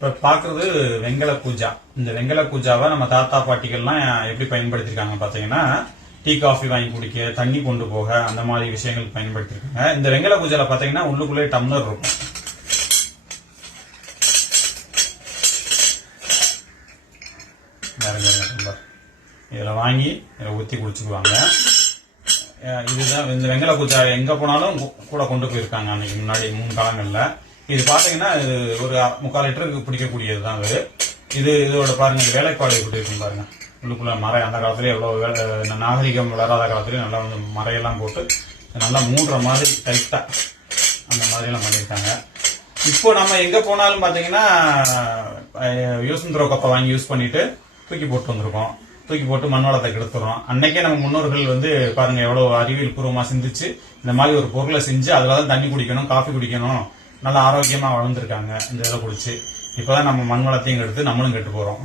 இப்ப பாக்குறது வெங்கல கூஜா. இந்த வெங்கல கூஜாவை நம்ம தாத்தா பாட்டிகள்லாம் எப்படி பயன்படுத்திருக்காங்க பாத்தீங்கன்னா, டீ காஃபி வாங்கி குடிக்க, தண்ணி கொண்டு போக, அந்த மாதிரி விஷயங்களுக்கு பயன்படுத்திருக்காங்க. இந்த வெங்கல கூஜால பாத்தீங்கன்னா உள்ளுக்குள்ளே டம்ளர் இருக்கும். இதுல வாங்கி இதை ஊத்தி குடிச்சுக்குவாங்க. இதுதான் இந்த வெங்கல கூஜா எங்க போனாலும் கூட கொண்டு போயிருக்காங்க அன்னைக்கு முன்னாடி 3 காலங்கள்ல. இது பாத்தீங்கன்னா இது ஒரு 3/4 லிட்டருக்கு பிடிக்கக்கூடியதுதான் அது. இதோட பாருங்க இந்த வேலைப்பாடு எப்படி இருக்கும் பாருங்க. உள்ளுக்குள்ள மறை அந்த காலத்துல எவ்வளவு நாகரிகம் வளராத காலத்துலயும் நல்லா வந்து மறையெல்லாம் போட்டு நல்லா மூடுற மாதிரி டைட்டா அந்த மாதிரி எல்லாம் பண்ணியிருக்காங்க. இப்போ நம்ம எங்க போனாலும் பாத்தீங்கன்னா யூஸ் கப்பை வாங்கி யூஸ் பண்ணிட்டு தூக்கி போட்டு வந்திருக்கோம். தூக்கி போட்டு மண் வளத்தை கெடுத்துறோம். அன்னைக்கே நம்ம முன்னோர்கள் வந்து பாருங்க எவ்வளவு அறிவியல் பூர்வமா சிந்திச்சு இந்த மாதிரி ஒரு பொருளை செஞ்சு அதுலதான் தண்ணி குடிக்கணும், காஃபி குடிக்கணும், நல்லா ஆரோக்கியமா வளர்ந்துருக்காங்க இந்த இதை குடிச்சு. இப்பதான் நம்ம மண் வளத்தையும் கெடுத்து நம்மளும் கெட்டு போறோம்.